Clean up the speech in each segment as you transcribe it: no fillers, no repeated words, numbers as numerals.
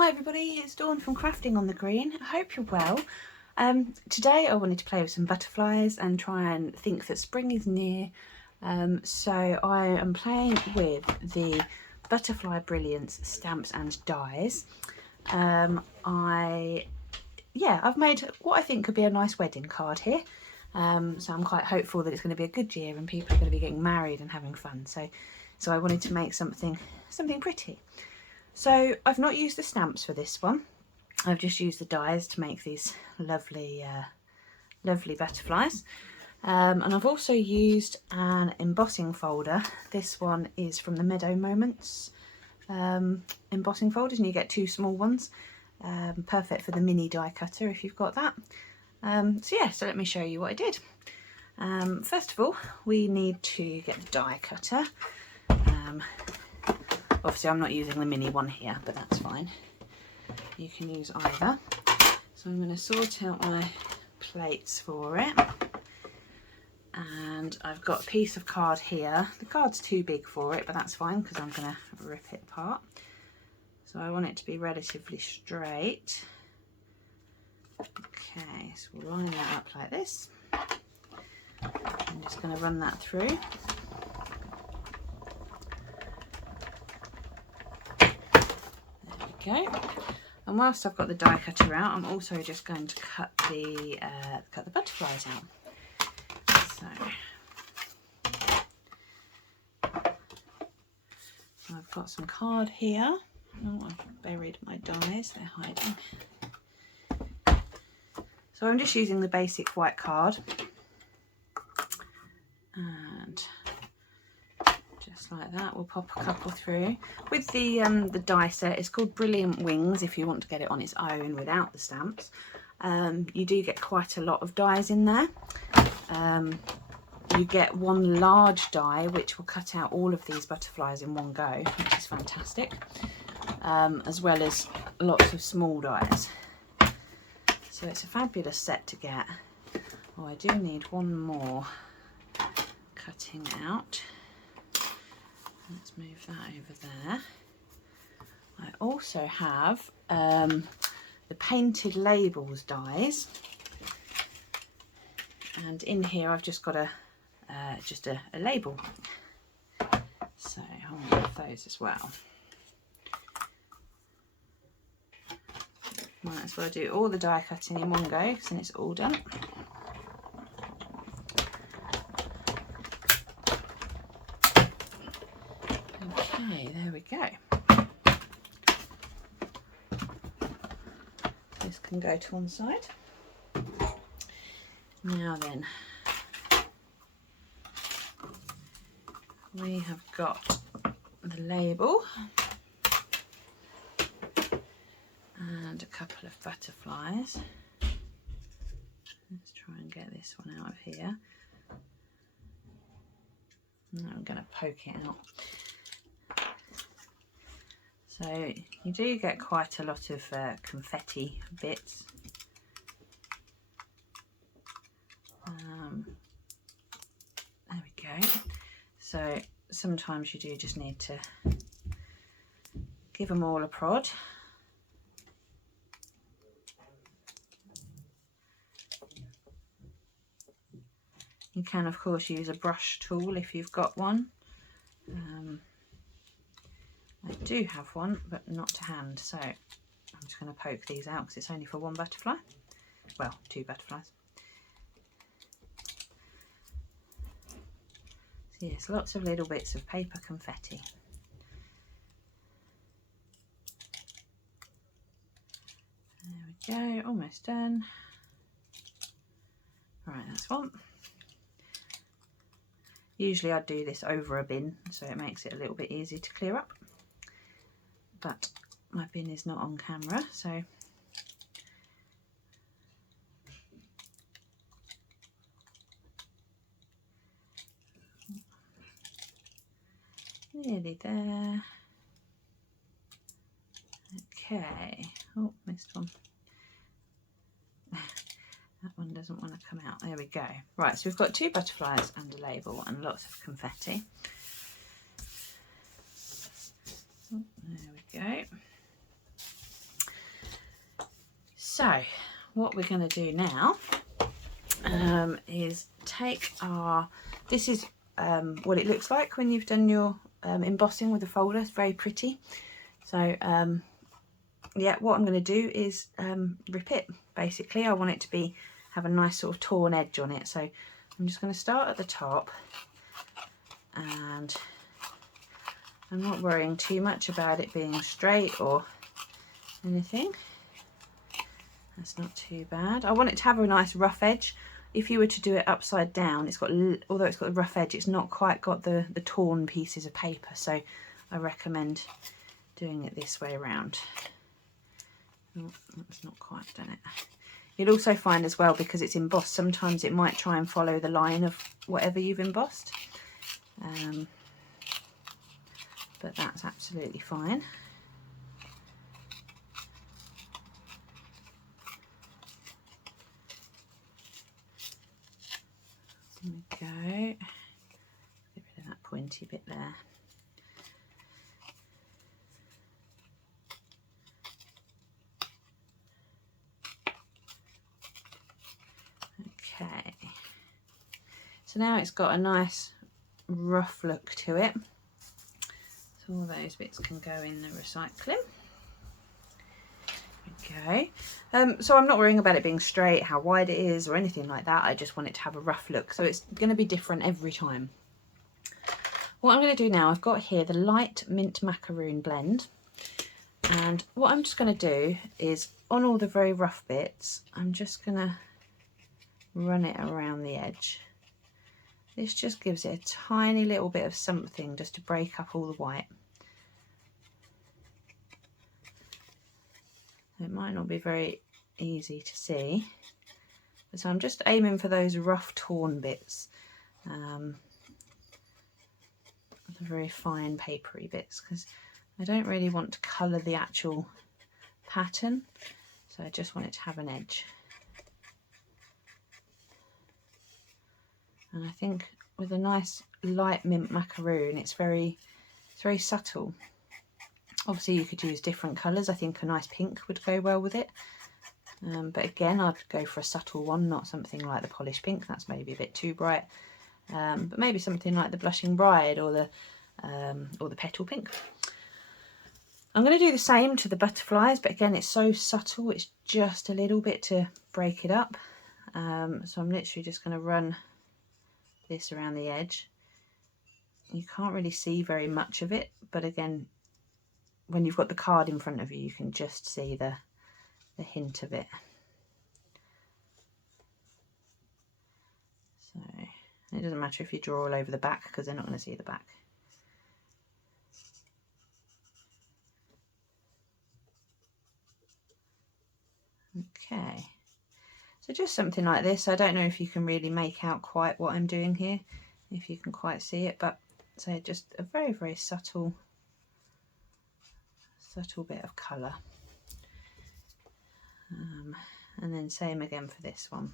Hi everybody, it's Dawn from Crafting on the Green. I hope you're well. Today I wanted to play with some butterflies and try and think that spring is near. So I am playing with the Butterfly Brilliance stamps and dies. I've made what I think could be a nice wedding card here. So I'm quite hopeful that it's going to be a good year and people are going to be getting married and having fun. So I wanted to make something pretty. So I've not used the stamps for this one. I've just used the dies to make these lovely butterflies. And I've also used an embossing folder. This one is from the Meadow Moments embossing folders, and you get two small ones. Perfect for the mini die cutter if you've got that. So let me show you what I did. First of all, we need to get the die cutter. Obviously I'm not using the mini one here, but that's fine. You can use either. So I'm going to sort out my plates for it. And I've got a piece of card here. The card's too big for it, but that's fine because I'm going to rip it apart. So I want it to be relatively straight. Okay, so we'll line that up like this. I'm just going to run that through. There we go. And whilst I've got the die cutter out, I'm also just going to cut the butterflies out. So I've got some card here. Oh, I've buried my dies, they're hiding. So I'm just using the basic white card. And just like that, we'll pop a couple through. With the die set, it's called Brilliant Wings if you want to get it on its own without the stamps. You do get quite a lot of dies in there. You get one large die which will cut out all of these butterflies in one go, which is fantastic, as well as lots of small dies. So it's a fabulous set to get. Oh, I do need one more cutting out. Let's move that over there. I also have the painted labels dies, and in here I've just got a label. So I want one of those as well. Might as well do all the die cutting in one go, because then it's all done. Okay, there we go. This can go to one side. Now then, we have got the label and a couple of butterflies. Let's try and get this one out of here. Now I'm going to poke it out. So you do get quite a lot of confetti bits. There we go. So sometimes you do just need to give them all a prod. You can of course use a brush tool if you've got one. I do have one, but not to hand, so I'm just going to poke these out because it's only for one butterfly. Well, two butterflies. So yes, lots of little bits of paper confetti. There we go, almost done. Right, that's one. Usually I'd do this over a bin, so it makes it a little bit easier to clear up. But my bin is not on camera, so nearly there. Okay, oh, missed one. That one doesn't want to come out. There we go. Right, so we've got two butterflies and a label and lots of confetti. Oh, there we go. So what we're going to do now is take our, this is what it looks like when you've done your embossing with the folder. It's very pretty. So yeah, what I'm going to do is rip it. Basically I want it to have a nice sort of torn edge on it, so I'm just going to start at the top, and I'm not worrying too much about it being straight or anything. That's not too bad. I want it to have a nice rough edge. If you were to do it upside down, it's got, although it's got a rough edge, it's not quite got the torn pieces of paper, so I recommend doing it this way around. Oh, that's not quite done it. You'll also find as well, because it's embossed, sometimes it might try and follow the line of whatever you've embossed, but that's absolutely fine. There we go. Get rid of that pointy bit there. Okay. So now it's got a nice rough look to it. So all those bits can go in the recycling. Okay. So I'm not worrying about it being straight, how wide it is or anything like that. I just want it to have a rough look, so it's going to be different every time. What I'm going to do now, I've got here the light Mint Macaron blend, and what I'm just going to do is on all the very rough bits, I'm just going to run it around the edge. This just gives it a tiny little bit of something just to break up all the white. It might not be very easy to see, so I'm just aiming for those rough torn bits, the very fine papery bits, because I don't really want to colour the actual pattern, so I just want it to have an edge. And I think with a nice light Mint Macaron, it's very subtle. Obviously you could use different colours. I think a nice pink would go well with it, but again I'd go for a subtle one, not something like the polished pink, that's maybe a bit too bright, but maybe something like the Blushing Bride or the Petal Pink. I'm going to do the same to the butterflies, but again it's so subtle, it's just a little bit to break it up. So I'm literally just going to run this around the edge. You can't really see very much of it, but again, when you've got the card in front of you, you can just see the hint of it. So it doesn't matter if you draw all over the back, because they're not going to see the back. Okay, so just something like this. I don't know if you can really make out quite what I'm doing here, if you can quite see it, but so just a very subtle bit of colour, and then same again for this one.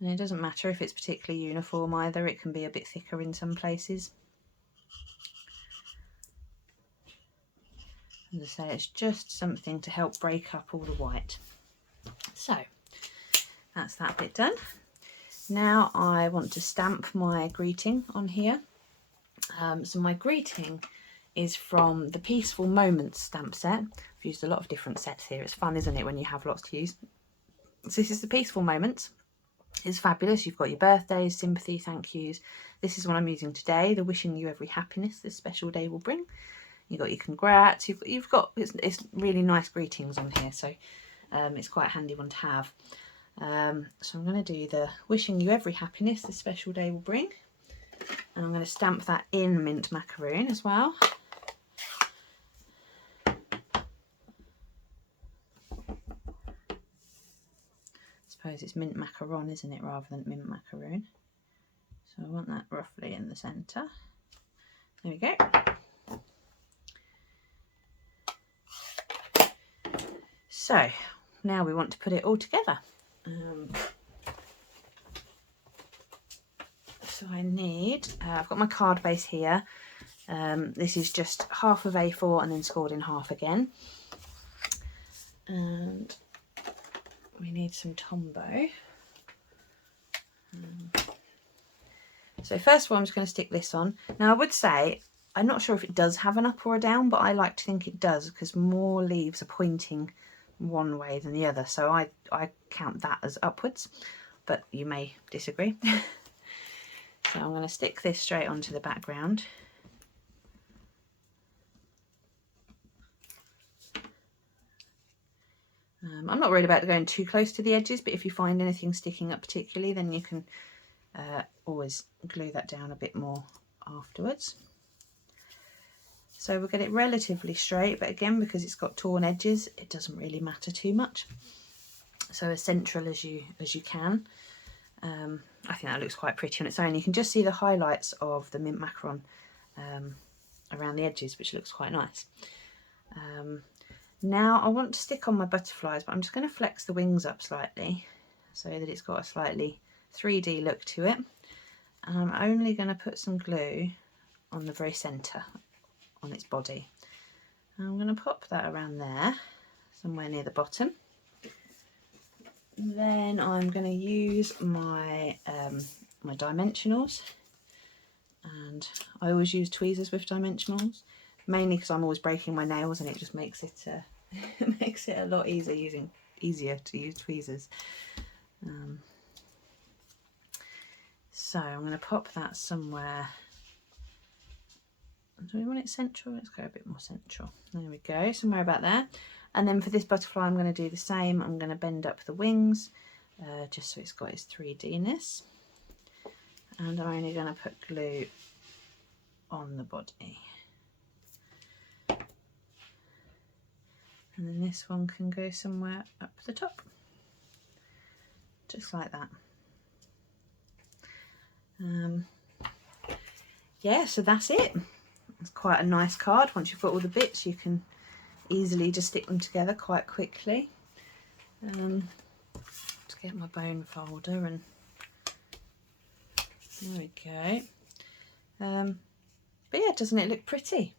And it doesn't matter if it's particularly uniform either, it can be a bit thicker in some places. As I say, it's just something to help break up all the white. So that's that bit done. Now I want to stamp my greeting on here. So my greeting is from the Peaceful Moments stamp set. I've used a lot of different sets here. It's fun, isn't it, when you have lots to use. So this is the Peaceful Moments. It's fabulous. You've got your birthdays, sympathy, thank yous. This is what I'm using today, the wishing you every happiness this special day will bring. You've got your congrats, you've got it's really nice greetings on here, so it's quite a handy one to have. So I'm going to do the wishing you every happiness this special day will bring, and I'm going to stamp that in Mint Macaron as well. I suppose it's Mint Macaron, isn't it, rather than Mint Macaron. So I want that roughly in the centre. There we go. So now we want to put it all together. So I need, I've got my card base here. This is just half of A4 and then scored in half again. And we need some Tombow. So first of all, I'm just going to stick this on. Now I would say, I'm not sure if it does have an up or a down, but I like to think it does because more leaves are pointing one way than the other. So I count that as upwards, but you may disagree. So I'm going to stick this straight onto the background. I'm not worried about going too close to the edges, but if you find anything sticking up particularly, then you can always glue that down a bit more afterwards. So we'll get it relatively straight, but again, because it's got torn edges, it doesn't really matter too much. So as central as you can. I think that looks quite pretty on its own. You can just see the highlights of the Mint Macaron around the edges, which looks quite nice. Now I want to stick on my butterflies, but I'm just going to flex the wings up slightly so that it's got a slightly 3D look to it. And I'm only going to put some glue on the very centre, on its body. And I'm going to pop that around there, somewhere near the bottom. Then I'm going to use my my dimensionals, and I always use tweezers with dimensionals, mainly because I'm always breaking my nails and it just makes it makes it a lot easier to use tweezers. So I'm going to pop that somewhere. Do we want it central? Let's go a bit more central. There we go, somewhere about there. And then for this butterfly, I'm going to do the same. I'm going to bend up the wings just so it's got its 3D-ness. And I'm only going to put glue on the body. And then this one can go somewhere up the top. Just like that. Yeah, so that's it. It's quite a nice card. Once you've got all the bits, you can easily just stick them together quite quickly. Let's get my bone folder, and there we go. But yeah, doesn't it look pretty?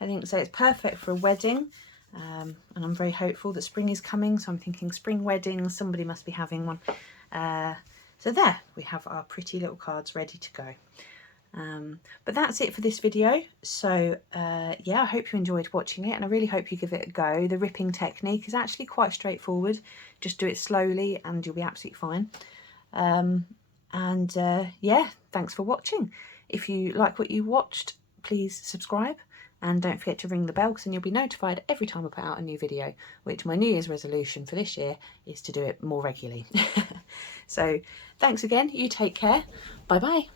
I think so. It's perfect for a wedding, and I'm very hopeful that spring is coming, so I'm thinking spring wedding, somebody must be having one. So there we have our pretty little cards ready to go. But that's it for this video. So yeah, I hope you enjoyed watching it, and I really hope you give it a go. The ripping technique is actually quite straightforward. Just do it slowly and you'll be absolutely fine. Yeah, thanks for watching. If you like what you watched, please subscribe, and don't forget to ring the bell, because then you'll be notified every time I put out a new video, which my New Year's resolution for this year is to do it more regularly. So thanks again, you take care, bye bye.